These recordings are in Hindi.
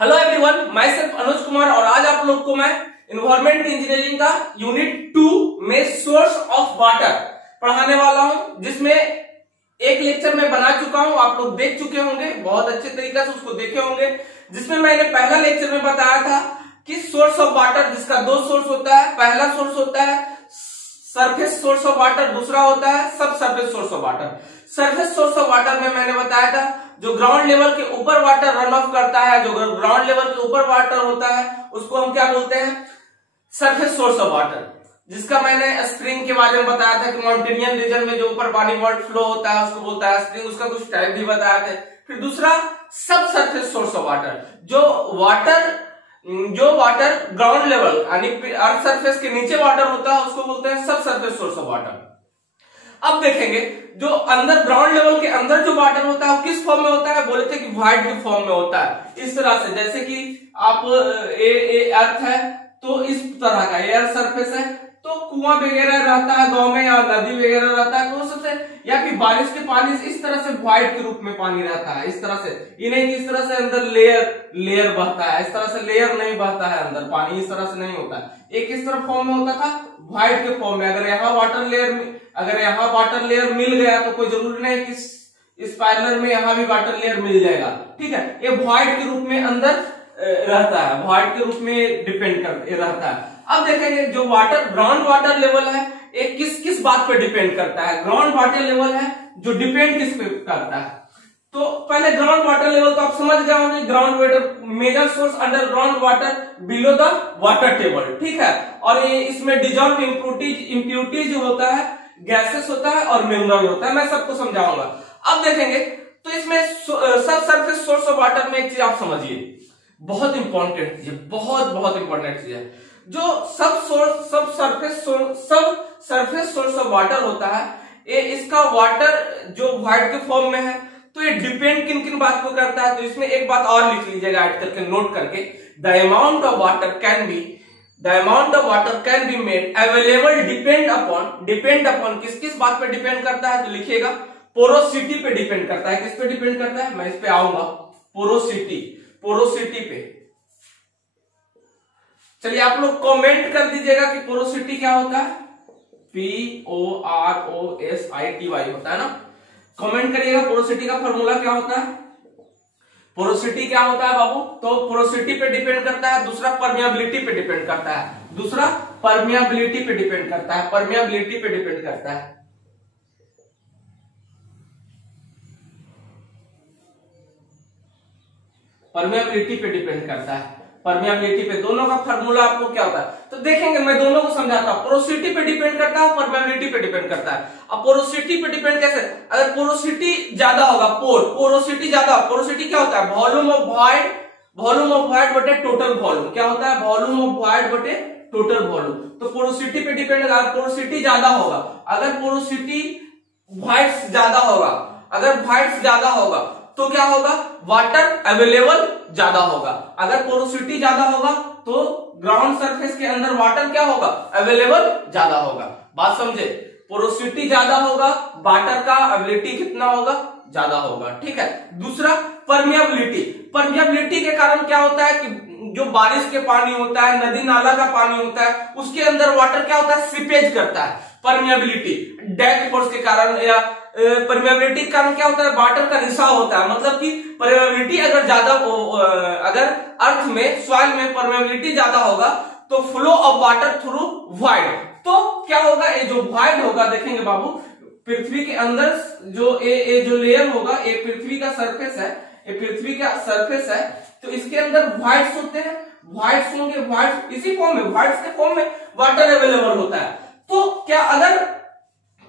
हेलो एवरीवन, मैं सिर्फ अनुज कुमार और आज आप लोग को मैं इन्वायरमेंट इंजीनियरिंग का यूनिट 2 में सोर्स ऑफ वाटर पढ़ाने वाला हूं, जिसमें एक लेक्चर मैं बना चुका हूं, आप लोग देख चुके होंगे, बहुत अच्छे तरीके से उसको देखे होंगे। जिसमें मैंने पहला लेक्चर में बताया था कि सोर्स ऑफ वाटर जिसका दो सोर्स होता है। पहला सोर्स होता है सरफेस सोर्स ऑफ वाटर, दूसरा होता है सब surface source of water. Surface source of water में मैंने बताया था जो ग्राउंड लेवल के ऊपर वाटर रन ऑफ करता है, जो ग्राउंड लेवल के ऊपर वाटर होता है उसको हम क्या बोलते हैं, सरफेस सोर्स ऑफ वाटर। जिसका मैंने स्प्रिंग के बारे में बताया था कि माउंटेनियन रीजन में जो ऊपर पानी वाटर फ्लो होता है उसको बोलता है स्प्रिंग, उसका कुछ टाइप भी बताया था। फिर दूसरा सब सरफेस सोर्स ऑफ वाटर, जो वाटर ग्राउंड लेवल यानी अर्थ सरफेस के नीचे वाटर होता है उसको बोलते हैं सब सरफेस सोर्स ऑफ वाटर। अब देखेंगे जो अंदर ग्राउंड लेवल के अंदर जो वाटर होता है वो किस फॉर्म में होता है, बोले थे कि व्हाइट के फॉर्म में होता है। इस तरह से जैसे कि आप अर्थ है तो इस तरह का एयर सरफेस है, तो कुआं वगैरह रहता है गांव में या नदी वगैरह रहता है तो सबसे, या फिर बारिश के पानी से इस तरह से व्हाइट के रूप में पानी रहता है। इस तरह से ये नहीं कि इस तरह से अंदर लेयर बहता है, इस तरह से लेयर नहीं बहता है अंदर पानी, इस तरह से नहीं होता है। एक इस तरह फॉर्म में होता था व्हाइट के फॉर्म में। अगर यहाँ वाटर लेयर मिल गया तो कोई जरूरी नहीं कि स्पाइरल में यहाँ भी वाटर लेयर मिल जाएगा, ठीक है। ये व्हाइट के रूप में अंदर रहता है, व्हाइट के रूप में डिपेंड कर रहता है। अब देखेंगे जो ग्राउंड वाटर लेवल है ये किस बात पे डिपेंड करता है। ग्राउंड वाटर लेवल है जो डिपेंड किस पे करता है। तो पहले ग्राउंड वाटर लेवल तो आप समझ गए होंगे, ground water measure source underground water below the water table, ठीक है। और ये इसमें डिजॉल्व इम्प्यूरिटीज होता है, गैसेस होता है और मिनरल होता है, मैं सबको समझाऊंगा। अब देखेंगे तो इसमें सब सरफेस सोर्स ऑफ वाटर में एक चीज आप समझिए, बहुत इंपॉर्टेंट चीज है, बहुत इंपॉर्टेंट चीज है। जो सब सरफेस सोर्स ऑफ वाटर होता है, ये इसका वाटर जो व्हाइट के फॉर्म में है तो ये डिपेंड किन बात को करता है। तो इसमें एक बात और लिख लीजिएगा ऐड करके, नोट करके, the amount of water can be made available depend upon किस बात पे डिपेंड करता है, तो लिखिएगा पोरोसिटी पे डिपेंड करता है। किस पे डिपेंड करता है, मैं इस पे आऊंगा, पोरोसिटी पे। चलिए आप लोग कमेंट कर दीजिएगा कि पोरोसिटी क्या होता है, POROSITY होता है ना। कमेंट करिएगा पोरोसिटी का फॉर्मूला क्या होता है। पोरोसिटी क्या होता है बाबू, तो पोरोसिटी पे डिपेंड करता है। दूसरा परमियाबिलिटी पे डिपेंड करता है, परमियाबिलिटी पे डिपेंड करता है। परमियाबिलिटी पे डिपेंड करता है। परमियाबिलिटी पे दोनों का फार्मूला आपको क्या होता है, तो देखेंगे मैं दोनों को समझाता हूं। पोरोसिटी पे डिपेंड करता है, परमियाबिलिटी पे डिपेंड करता है। अब पोरोसिटी पे डिपेंड कैसे, अगर पोरोसिटी ज्यादा होगा, पोरोसिटी क्या होता है, वॉल्यूम ऑफ वॉइड बटे टोटल वॉल्यूम। क्या होता है, वॉल्यूम ऑफ वॉइड बटे टोटल वॉल्यूम। तो पोरोसिटी पे डिपेंड, पोरोसिटी ज्यादा होगा, अगर पोरोसिटी वॉइड्स ज्यादा होगा तो क्या होगा, वाटर अवेलेबल ज्यादा होगा। अगर पोरोसिटी ज्यादा होगा तो ग्राउंड सरफेस के अंदर वाटर क्या होगा, अवेलेबल ज्यादा होगा। बात समझे, पोरोसिटी ज्यादा होगा, वाटर का अवेलेबिलिटी कितना होगा, ज्यादा होगा, ठीक है। दूसरा परमियाबिलिटी के कारण क्या होता है कि जो बारिश के पानी होता है, नदी नाला का पानी होता है, उसके अंदर वाटर क्या होता है, सीपेज करता है। परमियाबिलिटी डेप्थ फोर्स के कारण या परमियाबिलिटी के कारण क्या होता है, वाटर का रिसाव होता है। मतलब कि परमियाबिलिटी अगर अर्थ में सॉइल में परमियाबिलिटी ज्यादा होगा तो flow of water through void, तो क्या होगा, ये जो वॉइड होगा, देखेंगे बाबू पृथ्वी के अंदर जो लेयर होगा, ये पृथ्वी का सरफेस है, तो इसके अंदर वॉइड्स होते हैं, वॉइड्स होंगे, वॉइड्स इसी फॉर्म में, वॉइड्स के फॉर्म में वाटर अवेलेबल होता है। तो क्या अगर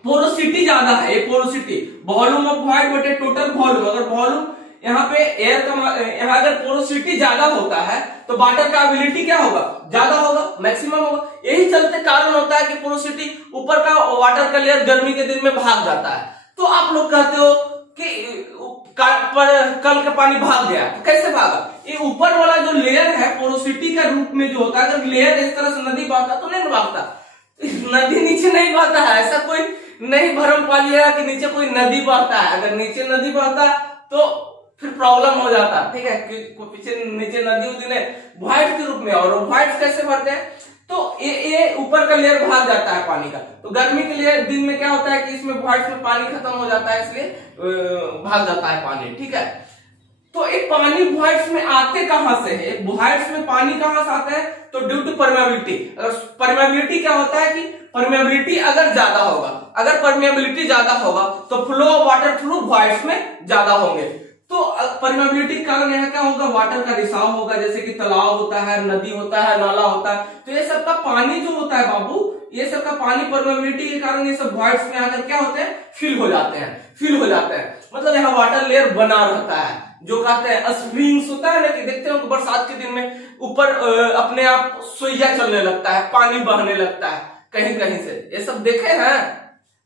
पोरोसिटी ज्यादा है, पोरोसिटी वॉल्यूम ऑफ वॉइड बटे टोटल वॉल्यूम, अगर वॉल्यूम यहाँ पे एयर का यहाँ अगर पोरोसिटी ज्यादा होता है तो वाटर का एबिलिटी क्या होगा, ज्यादा होगा, मैक्सिमम होगा। यही चलते कारण होता है कि पोरोसिटी ऊपर का वाटर का लेयर गर्मी के दिन में भाग जाता है। तो आप लोग कहते हो कि कल का पानी भाग गया, तो कैसे भागा, ये ऊपर वाला जो लेयर है पोरोसिटी का रूप में जो होता है, अगर लेयर इस तरह से नदी बहता तो नहीं भागता, नदी नीचे नहीं बहता है, ऐसा कोई नहीं भ्रम पा लिया कि नीचे कोई नदी बहता है। अगर नीचे नदी बहता तो फिर प्रॉब्लम हो जाता है, ठीक है, कि पीछे नीचे नदी उदी ने व्हाइट के रूप में, और व्हाइट कैसे भरते हैं, तो ये ऊपर का लेयर भाग जाता है पानी का। तो गर्मी के लिए दिन में क्या होता है कि इसमें व्हाइट में पानी खत्म हो जाता है, इसलिए भाग जाता है पानी, ठीक है। तो एक पानी व्हाइट्स में आते कहां से है, व्हाइट्स में पानी कहां से आता है, तो ड्यू टू परमेबिलिटी। परमेबिलिटी क्या होता है कि परमेबिलिटी अगर ज्यादा होगा, अगर परमेबिलिटी ज्यादा होगा तो flow of water through whites में ज्यादा होंगे। तो परमेबिलिटी के कारण यहाँ क्या होगा, वाटर का रिसाव होगा, जैसे कि तालाब होता है, नदी होता है, नाला होता है, तो ये सब का पानी जो होता है बाबू, ये सब का पानी परमेबिलिटी के कारण ये सब व्हाइट्स में आकर क्या होते हैं, फिल हो जाते हैं, फिल हो जाते हैं, मतलब यहाँ वाटर लेयर बना रहता है, जो कहते हैं स्प्रिंग्स होता है ना, कि देखते हो बरसात के दिन में ऊपर अपने आप सोइया चलने लगता है, पानी बहने लगता है कहीं कहीं से, ये सब देखे हैं।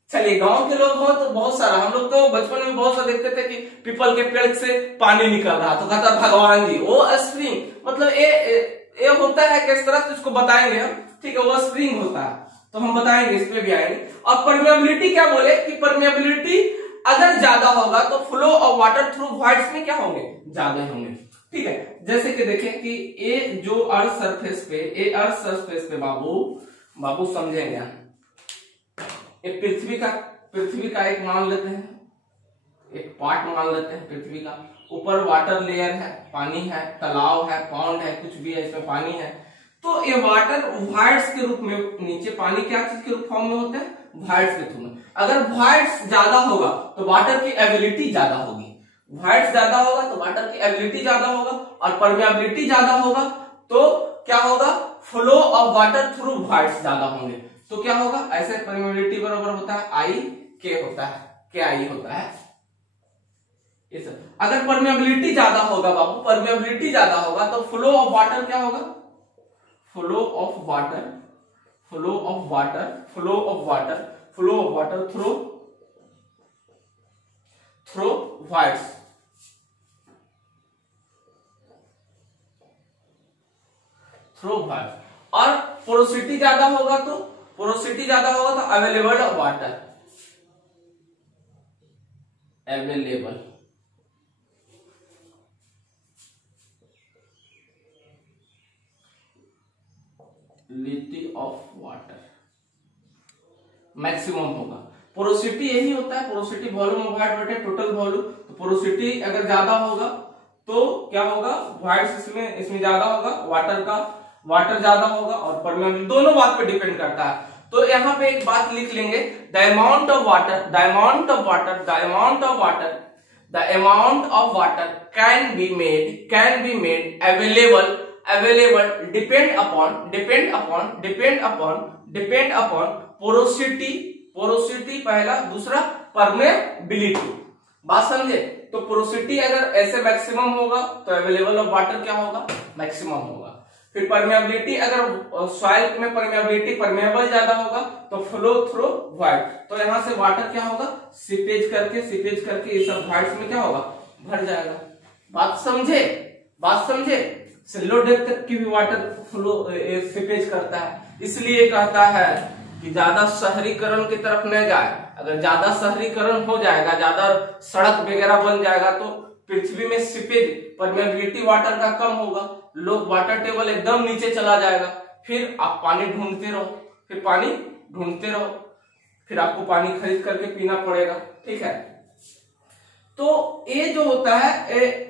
चलिए गांव के लोग हो तो बहुत सारा, हम लोग तो बचपन में बहुत सारा देखते थे कि पीपल के पेड़ से पानी निकल रहा, तो कहता भगवान जी वो स्प्रिंग, मतलब ये होता है किस तरह से इसको बताएंगे हम, ठीक है, वो स्प्रिंग होता है, तो हम बताएंगे, इसमें भी आएंगे। और परमेबिलिटी क्या बोले कि परमेबिलिटी अगर ज्यादा होगा तो flow of water through whites में क्या होंगे, ज्यादा ही होंगे, ठीक है। जैसे कि देखें कि ये जो अर्थ सरफेस पे, ये अर्थ सरफेस पे बाबू समझेंगे, ये पृथ्वी का एक मान लेते हैं, एक पार्ट मान लेते हैं पृथ्वी का, ऊपर वाटर लेयर है, पानी है, तालाब है, पॉन्ड है, कुछ भी है, इसमें पानी है, तो ये वाटर व्हाइट्स के रूप में, नीचे पानी क्या चीज के रूप फॉर्म में होता है, व्हाइट्स के रूप में। अगर व्हाइट्स ज्यादा होगा तो वाटर की एबिलिटी ज्यादा होगी, व्हाइट्स ज्यादा होगा तो वाटर की एबिलिटी ज्यादा होगा, और परमेबिलिटी ज्यादा होगा तो क्या होगा, flow of water through whites ज्यादा होंगे, तो क्या होगा, ऐसे परमेबिलिटी बराबर होता है आई के होता है, के आई होता है ये सब। अगर परमेबिलिटी ज्यादा होगा बाबू, परमेबिलिटी ज्यादा होगा तो फ्लो ऑफ वाटर क्या होगा, flow of water through whites, और पोरोसिटी ज्यादा होगा तो available water, availability of water maximum होगा। पोरोसिटी यही होता है, पोरोसिटी वॉल्यूम ऑफ वाटर बटे टोटल वॉल्यूम, तो पोरोसिटी अगर ज्यादा होगा तो क्या होगा, व्हाइट्स इसमें ज्यादा होगा, वाटर ज्यादा होगा, और परमेबिलिटी दोनों बात पे डिपेंड करता है। तो यहाँ पे एक बात लिख लेंगे, the amount of water can be made available depend upon porosity पहला, दूसरा परमेबिलिटी, बात समझे। तो पोरोसिटी अगर ऐसे मैक्सिमम होगा तो अवेलेबल ऑफ वाटर क्या होगा, मैक्सिमम होगा। फिर परमेबिलिटी, अगर सॉइल में परमेबल ज्यादा होगा तो फ्लो थ्रू व्हाइट, तो यहां से वाटर क्या होगा, सीपेज करके ये सब व्हाइट्स में क्या होगा, भर जाएगा। बात समझे। सिलो डेप्थ तक की भी वाटर फ्लो सीपेज करता है, इसलिए कहता है कि ज्यादा शहरीकरण की तरफ न जाए। अगर ज्यादा शहरीकरण हो जाएगा, ज्यादा सड़क वगैरह बन जाएगा तो पृथ्वी में सीपेज, परमेबिलिटी वाटर का कम होगा, लोग वाटर टेबल एकदम नीचे चला जाएगा, फिर आप पानी ढूंढते रहो, फिर आपको पानी खरीद करके पीना पड़ेगा, ठीक है। तो ये जो होता है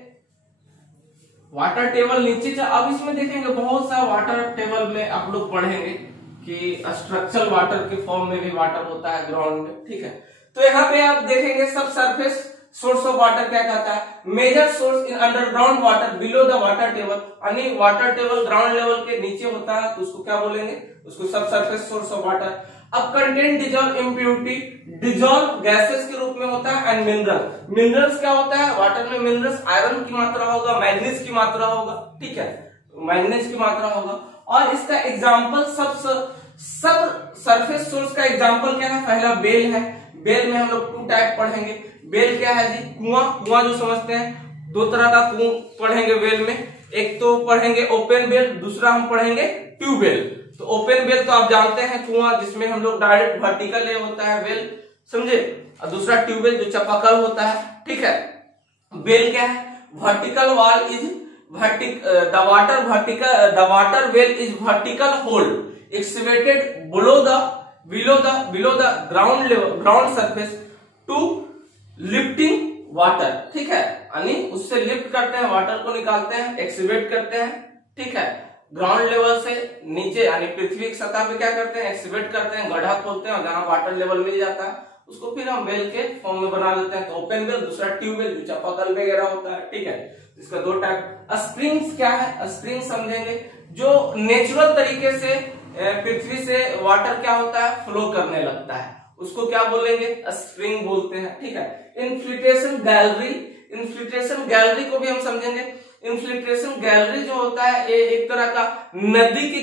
वाटर टेबल नीचे अब इसमें देखेंगे बहुत सा वाटर टेबल में आप लोग पढ़ेंगे कि स्ट्रक्चरल वाटर के फॉर्म में भी वाटर होता है ग्राउंड में, ठीक है। तो यहाँ पे आप देखेंगे सब सरफेस सोर्स ऑफ वाटर क्या कहता है, major source in underground water below the water table, यानी वाटर टेबल ग्राउंड लेवल के नीचे होता है तो उसको क्या बोलेंगे, उसको सब सरफेस सोर्स ऑफ वाटर। अब content dissolve impurity, dissolve gases के रूप में होता है, एंड मिनरल्स क्या होता है, वाटर में मिनरल्स आयरन की मात्रा होगा, मैग्नीज की मात्रा होगा, ठीक है, मैग्नीज की मात्रा होगा। और इसका एग्जाम्पल सब सरफेस सोर्स का एग्जाम्पल क्या है, पहला बेल है, बेल में हम लोग 2 टाइप पढ़ेंगे। बेल क्या है जी, कुआं जो समझते हैं, 2 तरह का कुआं पढ़ेंगे बेल में, एक तो पढ़ेंगे ओपन बेल, दूसरा हम पढ़ेंगे ट्यूबवेल। तो ओपन बेल तो आप जानते हैं कुआं जिसमें हम लोग डायरेक्ट वर्टिकल होता है बेल, समझे, और दूसरा ट्यूबवेल जो चापाकल होता है, ठीक है। बेल क्या है, vertical wall is the water well is vertical hole excavated below the ground surface to lifting water, ठीक है, यानी उससे लिफ्ट करते हैं, वाटर को निकालते हैं, एक्सवेट करते हैं, ठीक है, ग्राउंड लेवल से नीचे यानी पृथ्वी की सतह पे क्या करते हैं, एक्सवेट करते हैं, गड्ढा खोदते हैं और जहां वाटर लेवल मिल जाता है उसको फिर हम वेल के फॉर्म में बना देते हैं। तो ओपन वेल, दूसरा ट्यूबवेल जो चापाकल वगैरह होता है, ठीक है। इसका दो टाइप। स्प्रिंग्स क्या है, स्प्रिंग समझेंगे, जो नेचुरल तरीके से पृथ्वी से वाटर क्या होता है, फ्लो करने लगता है, उसको क्या बोलेंगे, स्प्रिंग बोलते हैं, ठीक है। इन्फ्लिटेशन गैलरी, इन्फ्लिटेशन गैलरी को भी हम समझेंगे। इन्फ्लिटेशन गैलरी जो होता है ये एक तरह का नदी के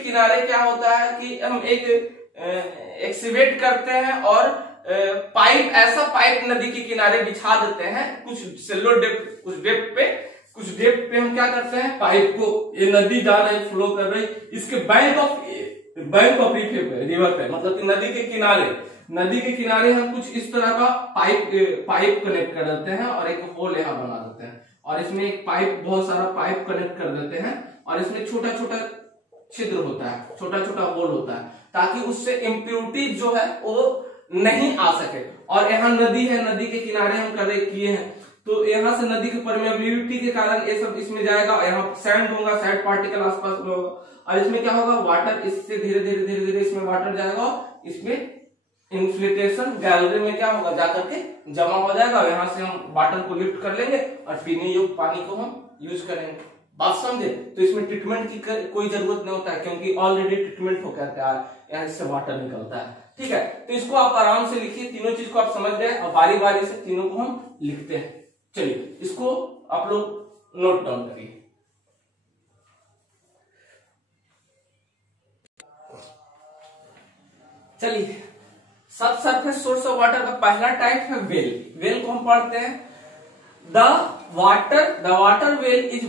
किनारे क्या होता है कि हम एक एक्सवेट करते हैं और पाइप, ऐसा पाइप नदी के किनारे बिछा देते हैं, कुछ सेलो डेप्थ, कुछ डेप्थ पे हम क्या करते हैं, पाइप को, ये नदी जा रही, फ्लो कर रही, इसके बैंक ऑफ रिवर पे, मतलब कि नदी के किनारे हम कुछ इस तरह का पाइप कनेक्ट कर देते हैं और एक होल यहाँ बना देते हैं और इसमें एक पाइप, बहुत सारा पाइप कनेक्ट कर देते हैं और इसमें छोटा छोटा छिद्र होता है, छोटा छोटा होल होता है, ताकि उससे इम्प्यूरिटी जो है वो नहीं आ सके। और यहाँ नदी है, नदी के किनारे हम किए हैं, तो यहाँ से नदी की परमेबिलिटी के कारण ये सब इसमें जाएगा, यहाँ सैंड होगा, सैंड पार्टिकल आसपास में होगा और इसमें क्या होगा, वाटर इससे धीरे धीरे इसमें वाटर जाएगा, इसमें इन्फ्लिटेशन गैलरी में क्या होगा, जाकर के जमा हो जाएगा, यहाँ से हम वाटर को लिफ्ट कर लेंगे और पीने योग्य पानी को हम यूज करेंगे। बात समझे? तो इसमें ट्रीटमेंट की कोई जरूरत नहीं होता है, क्योंकि ऑलरेडी ट्रीटमेंट होकर यहाँ से वाटर निकलता है, ठीक है। तो इसको आप आराम से लिखिए, तीनों चीज को आप समझ गए और बारी बारी से तीनों को हम लिखते हैं। चलिए इसको आप लोग नोट डाउन करिए। चलिए, सब सरफेस सोर्स ऑफ वाटर का पहला टाइप है वेल। वेल को हम पढ़ते हैं, the water well is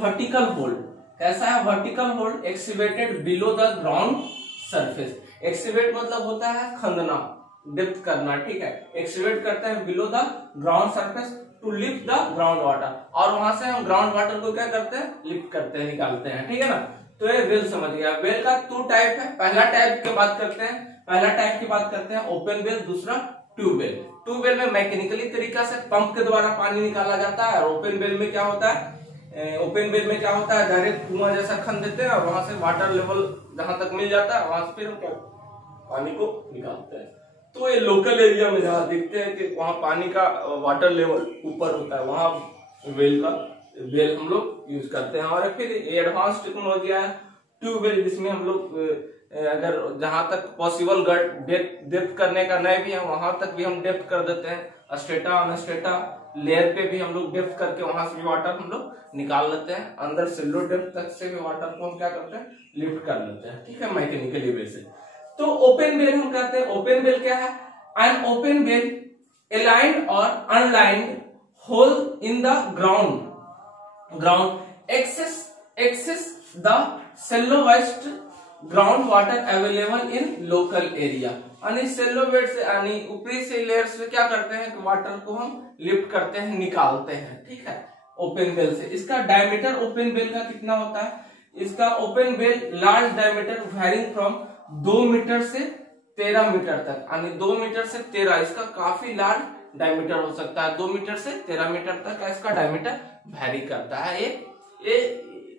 vertical hole. कैसा है vertical hole? Excavated below the ground surface. Excavate मतलब होता है खंदना, डेप्थ करना, ठीक है। एक्सवेट करते हैं below the ground surface to lift the ground water, और वहां से हम ग्राउंड वाटर को क्या करते हैं, लिफ्ट करते हैं, निकालते हैं, ठीक है ना। तो ये वेल समझ गया। वेल का दो टाइप है, पहला टाइप की बात करते हैं ओपन वेल, दूसरा ट्यूबवेल। ट्यूबवेल में मैकेनिकली तरीका से पंप के द्वारा पानी निकाला जाता है और ओपन वेल में क्या होता है, डायरेक्ट कुआं जैसा खन देते हैं और वहां से वाटर लेवल जहां तक मिल जाता है वहां से फिर हम पानी को निकालते हैं। तो ये लोकल एरिया में जहां देखते हैं कि वहां पानी का वाटर लेवल ऊपर होता है, वहां वेल हम लोग यूज करते हैं। और फिर एडवांस टेक्नोलॉजी है ट्यूबवेल, जिसमें हम लोग अगर जहां तक पॉसिबल डेप्थ करने का नहीं भी है वहां तक भी हम डेप्थ कर देते हैं। स्टेटा अनस्टेटा लेयर पे भी हम लोग डेप्थ करके वहां से भी वाटर हम लोग निकाल लेते हैं। अंदर से लो डेप्थ तक से भी वाटर को हम क्या करते हैं, लिफ्ट कर लेते हैं, ठीक है, मैकेनिकली वे से। तो ओपन वेल हम कहते हैं, ओपन वेल क्या है, एन ओपन वेल अलाइंड और unlined hole in the ground access the shallowest ground water available in local area. यानी सेलो वेट से, यानी ऊपरी से लेयर से क्या करते हैं कि वाटर को हम लिफ्ट करते हैं, निकालते हैं, ठीक है, ओपन वेल से। इसका डायमीटर ओपन वेल का कितना होता है? इसका open well large diameter varying from 2 metre से 13 मीटर तक, यानी 2 मीटर से 13, इसका काफी लार्ज डायमीटर हो सकता है। 2 मीटर से 13 मीटर तक इसका डायमीटर वैरी करता है। ये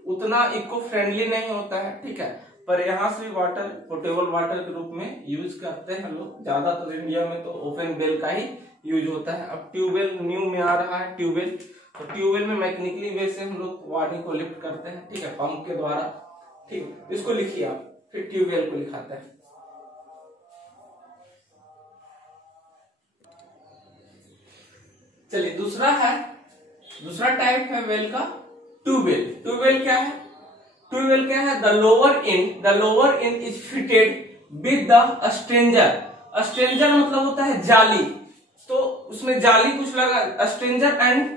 उतना इको फ्रेंडली नहीं होता है, ठीक है, पर यहाँ से वाटर पोर्टेबल वाटर के रूप में यूज करते हैं लोग। ज्यादातर इंडिया में तो ओपन वेल का ही यूज होता है। अब ट्यूबवेल न्यू में आ रहा है, ट्यूबवेल, तो ट्यूबवेल में मैकेनिकली वे से हम लोग वाटर को लिफ्ट करते हैं, ठीक है, पंप के द्वारा, ठीक। इसको लिखिए आप, फिर ट्यूबवेल को लिखाते हैं। चलिए दूसरा टाइप है वेल का ट्यूबवेल। ट्यूबवेल क्या है? The lower and is fitted with the stranger. Stranger मतलब होता है जाली, तो उसमें जाली कुछ लगा, स्ट्रेंजर एंड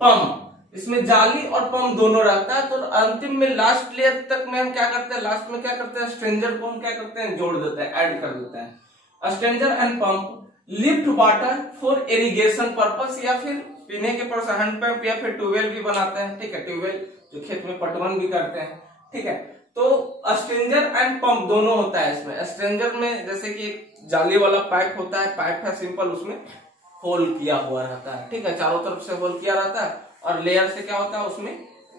पंप, इसमें जाली और पंप दोनों रहता है। तो अंतिम में लास्ट लेयर तक में हम क्या करते हैं, लास्ट में क्या करते हैं, स्ट्रेंजर को हम क्या करते हैं, जोड़ देते हैं, ऐड कर देते हैं। Stranger and pump lift water for irrigation purpose, या फिर पीने के पर्पस हैंडपंप या फिर ट्यूबवेल भी बनाते हैं, ठीक है, ट्यूबवेल जो खेत में पटवन भी करते हैं, ठीक है। तो स्ट्रेंजर एंड पंप दोनों होता है इसमें। स्ट्रेंजर में जैसे कि एक जाली वाला पाइप होता है, पाइप है सिंपल, उसमें होल किया हुआ रहता है, ठीक है, चारों तरफ से होल किया रहता है, और लेयर से क्या होता है उसमें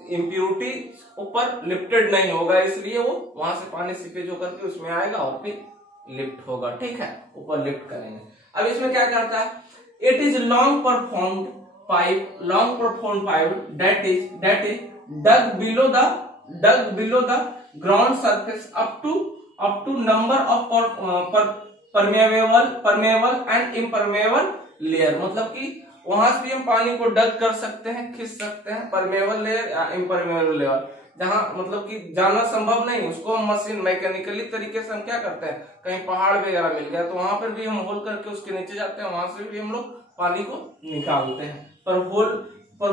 इम्प्यूरिटी ऊपर लिफ्टेड नहीं होगा, इसलिए वो वहां से पानी सीपेज होकर के उसमें आएगा और फिर लिफ्ट होगा, ठीक है, ऊपर लिफ्ट करेंगे। अब इसमें क्या करता है, it is long performed pipe that is dug below the ground surface up to number of permeable and impermeable layer. मतलब कि वहां से भी हम पानी को डग कर सकते हैं, खींच सकते हैं, परमेबल लेयर या इम्परमेबल लेयर, जहां मतलब कि जाना संभव नहीं, उसको हम मशीन मैकेनिकली तरीके से हम क्या करते हैं, कहीं पहाड़ वगैरह मिल गया तो वहां पर भी हम होल करके उसके नीचे जाते हैं, वहां से भी हम लोग पानी को निकालते हैं। पर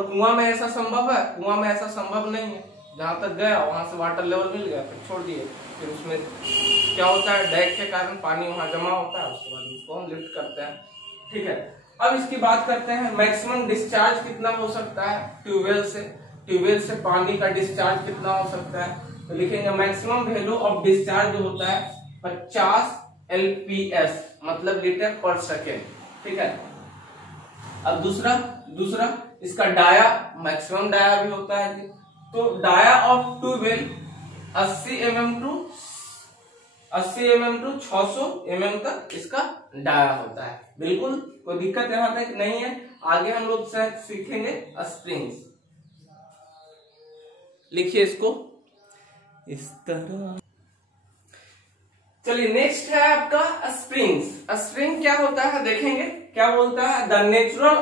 कुआं में ऐसा संभव है? कुआं में ऐसा संभव नहीं है। जहां तक गया वहां से वाटर लेवल मिल गया, फिर छोड़ दिए, फिर उसमें क्या होता है, डैग के कारण पानी वहां जमा होता है, उसके बाद उसको हम लिफ्ट करते हैं, ठीक है। अब इसकी बात करते हैं, मैक्सिमम डिस्चार्ज कितना हो सकता है ट्यूबवेल से पानी का डिस्चार्ज कितना हो सकता है, तो लिखेंगे मैक्सिमम वैल्यू ऑफ डिस्चार्ज जो होता है 50 LPS, मतलब लीटर पर सेकेंड, ठीक है। अब दूसरा इसका डाया, मैक्सिमम डाया भी होता है, तो dia of tubewell 80 mm to 600 mm तक इसका डाया होता है। बिल्कुल कोई दिक्कत यहाँ तक नहीं है। आगे हम लोग सीखेंगे स्प्रिंग्स। लिखिए इसको इस तरह। चलिए नेक्स्ट है आपका स्प्रिंग्स। स्प्रिंग क्या होता है देखेंगे, क्या बोलता है, the natural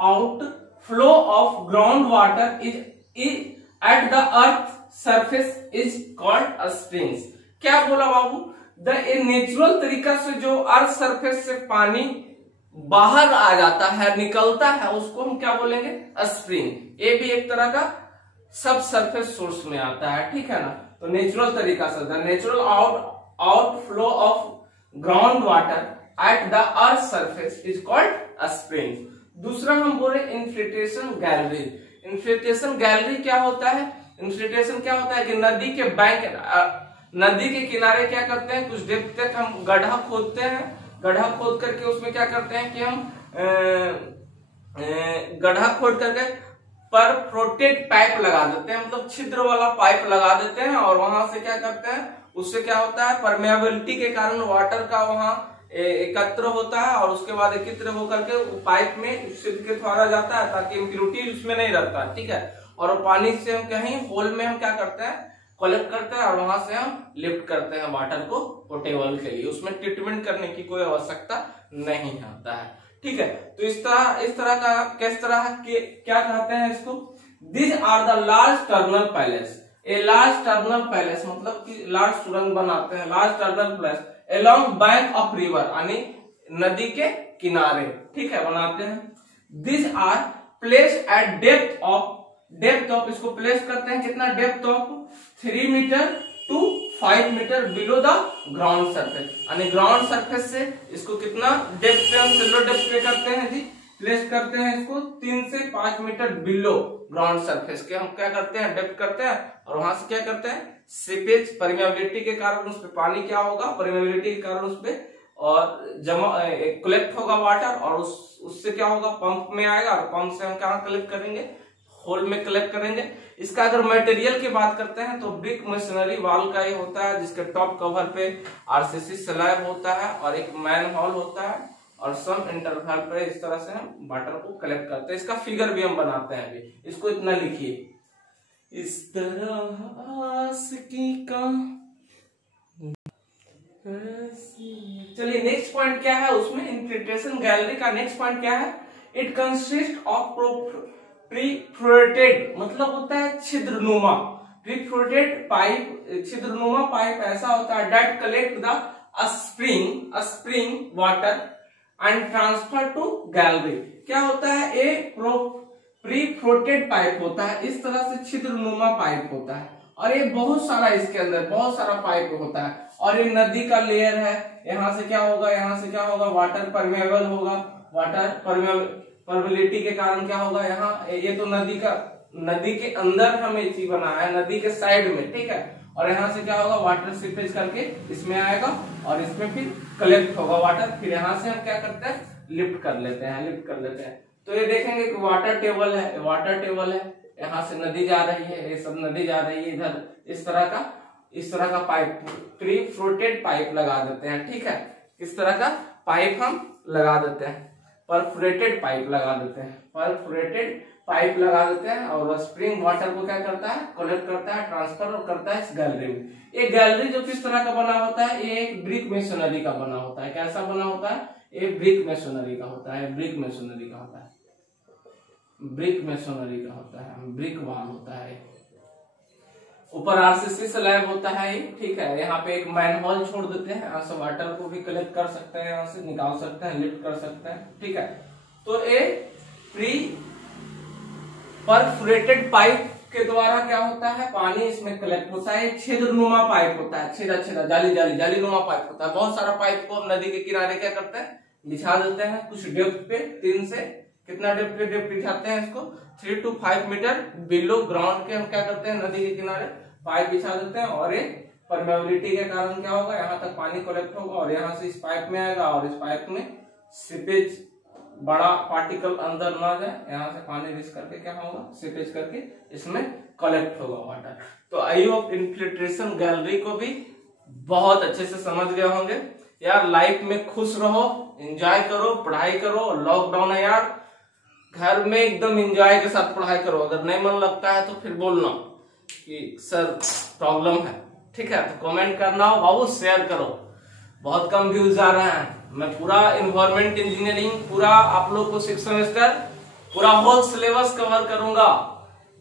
out flow of ground water is at the earth surface is called springs. क्या बोला बाबू, द नेचुरल तरीका से जो अर्थ सरफेस से पानी बाहर आ जाता है, निकलता है, उसको हम क्या बोलेंगे, स्प्रिंग। ये भी एक तरह का सब सरफेस सोर्स में आता है, ठीक है ना। तो नेचुरल तरीका से the natural out flow of ground water at the earth surface is called spring. दूसरा हम बोले इन्फिल्ट्रेशन गैलरी। इन्फिल्ट्रेशन गैलरी क्या होता है, इन्फिल्ट्रेशन क्या होता है कि नदी के किनारे क्या करते हैं, कुछ डेप्थ तक हम गड्ढा खोदते हैं, गड्ढा खोद करके उसमें क्या करते हैं कि हम गड्ढा खोद करके परफोरेटेड पाइप लगा देते हैं, मतलब छिद्र वाला पाइप लगा देते हैं, और वहां से क्या करते हैं, उससे क्या होता है, परमेबिलिटी के कारण वाटर का वहां एकत्र होता है, और उसके बाद एकत्र होकर के पाइप में छिद्र के द्वारा जाता है ताकि इम्प्यूरिटी उसमें नहीं रहता है, ठीक है। और पानी से हम कहीं होल में हम क्या करते हैं, कलेक्ट करते हैं, और वहां से हम लिफ्ट करते हैं वाटर को पोर्टेबल के लिए, उसमें ट्रीटमेंट करने की कोई आवश्यकता नहीं आता है, ठीक है। तो इस तरह का किस तरह के क्या कहते हैं इसको, this are the large tunnel palace. A large tunnel palace मतलब कि लार्ज सुरंग बनाते हैं, large tunnel palace along bank of river, यानी नदी के किनारे, ठीक है, बनाते हैं। This are place at depth of इसको प्लेस करते हैं कितना, depth of 3 metre to 5 metre below the ground surface, यानी ग्राउंड सरफेस से इसको कितना डेप्थ पे हम सिल्वर डेप्थ पे करते हैं जी, प्लेस करते हैं इसको 3 से 5 मीटर बिलो ग्राउंड सरफेस के हम क्या करते हैं, डेप्थ करते हैं, और वहां से क्या करते हैं, सीपेज परमेबिलिटी के कारण उस पे पानी क्या होगा, परमेबिलिटी के कारण उस पे और जमा कलेक्ट होगा वाटर, और उससे क्या होगा, पंप में आएगा, और पंप से हम क्या कलेक्ट करेंगे, होल में कलेक्ट करेंगे। इसका अगर मटेरियल की बात करते हैं तो ब्रिक मशीनरी वाल का ये होता है, जिसके टॉप कवर पे आरसीसी स्लैब होता है और एक मैन हॉल होता है, और सम इंटरवल पे इस तरह से हम वाटर को कलेक्ट करते हैं। इसका फिगर भी हम बनाते हैं अभी, इसको इतना लिखिए, इस तरह आशिकी का। चलिए नेक्स्ट पॉइंट क्या है उसमें, इन्फिल्ट्रेशन गैलरी का नेक्स्ट पॉइंट क्या है, इट कंसिस्ट ऑफ प्रीफोरेटेड, मतलब होता है छिद्रनुमा, प्रीफोरेटेड पाइप, छिद्रनुमा पाइप ऐसा होता है that collect the spring water and transfer to gallery. क्या होता है, ए प्रीफोरेटेड पाइप होता है, इस तरह से छिद्रनुमा पाइप होता है, और ये बहुत सारा इसके अंदर बहुत सारा पाइप होता है। और ये नदी का लेयर है, यहाँ से क्या होगा, यहाँ से क्या होगा, वाटर परमेबल होगा। वाटर परमेबिलिटी के कारण क्या होगा, यहाँ ये तो नदी के अंदर हमें चीज बना है, नदी के साइड में, ठीक है। और यहाँ से क्या होगा, वाटर सीपेज करके इसमें आएगा और इसमें फिर कलेक्ट होगा वाटर, फिर यहाँ से हम क्या करते हैं, लिफ्ट कर लेते हैं। तो ये देखेंगे कि वाटर टेबल है, यहाँ से नदी जा रही है, ये सब नदी जा रही है इधर, इस तरह का पाइप, प्री फ्लोटेड पाइप लगा देते हैं, ठीक है। इस तरह का पाइप हम लगा देते हैं, परफोरेटेड पाइप लगा देते हैं, और स्प्रिंग वाटर को क्या करता है, कलेक्ट करता है, ट्रांसफर और करता है इस गैलरी में। ये गैलरी जो किस तरह का बना होता है, ये एक ब्रिक मेसोनरी का बना होता है। कैसा बना होता है, ये ब्रिक मेसोनरी का होता है, ब्रिक वाल होता है। ऊपर आरसीसी स्लैब होता है, ठीक है। यहाँ पे एक मैनहोल छोड़ देते हैं, यहाँ से वाटर को भी कलेक्ट कर सकते हैं, यहाँ से निकाल सकते हैं, लिफ्ट कर सकते हैं, ठीक है। तो ये प्री परफोरेटेड पाइप के द्वारा क्या होता है, पानी इसमें कलेक्ट होता है। छेदनुमा पाइप होता है, छेदा जाली नुमा पाइप होता है। बहुत सारा पाइप को हम नदी के किनारे क्या करते हैं, बिछा देते हैं कुछ डेप्थ पे, 3 से कितना डेप्थ बिछाते हैं इसको, 3 to 5 मीटर बिलो ग्राउंड के हम क्या करते हैं, नदी के किनारे पाइप बिछा देते हैं। और ये परमेबिलिटी के कारण क्या होगा, यहाँ तक पानी कलेक्ट होगा और यहाँ से इस पाइप में आएगा, और इस पाइप में सीपेज बड़ा पार्टिकल अंदर ना जाए, यहाँ से पानी रिस करके क्या होगा, सीपेज करके इसमें कलेक्ट होगा वाटर। तो आई होप इन्फिल्ट्रेशन गैलरी को भी बहुत अच्छे से समझ गए होंगे। यार लाइफ में खुश रहो, एंजॉय करो, पढ़ाई करो। लॉकडाउन है यार, घर में एकदम एंजॉय के साथ पढ़ाई करो। अगर नहीं मन लगता है तो फिर बोलना कि सर प्रॉब्लम है, ठीक है। तो कमेंट करना हो बाबू, शेयर करो। बहुत कम व्यूज आ रहे हैं। मैं पूरा इन्वायरमेंट इंजीनियरिंग पूरा आप लोग को 6 सेमेस्टर पूरा होल सिलेबस कवर करूंगा,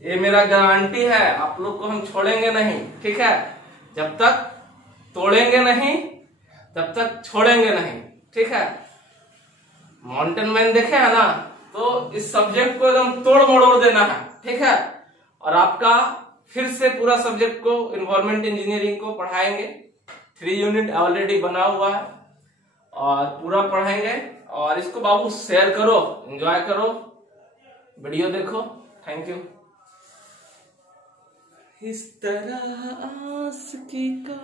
ये मेरा गारंटी है। आप लोग को हम छोड़ेंगे नहीं, ठीक है। जब तक तोड़ेंगे नहीं तब तक छोड़ेंगे नहीं, ठीक है। माउंटेन मैन देखे है ना, तो इस सब्जेक्ट को एकदम तोड़ मड़ोड़ देना है, ठीक है। और आपका फिर से पूरा सब्जेक्ट को इन्वायरमेंट इंजीनियरिंग को पढ़ाएंगे। 3 यूनिट ऑलरेडी बना हुआ है और पूरा पढ़ाएंगे। और इसको बाबू शेयर करो, एंजॉय करो, वीडियो देखो। Thank you. इस तरह आशिकी का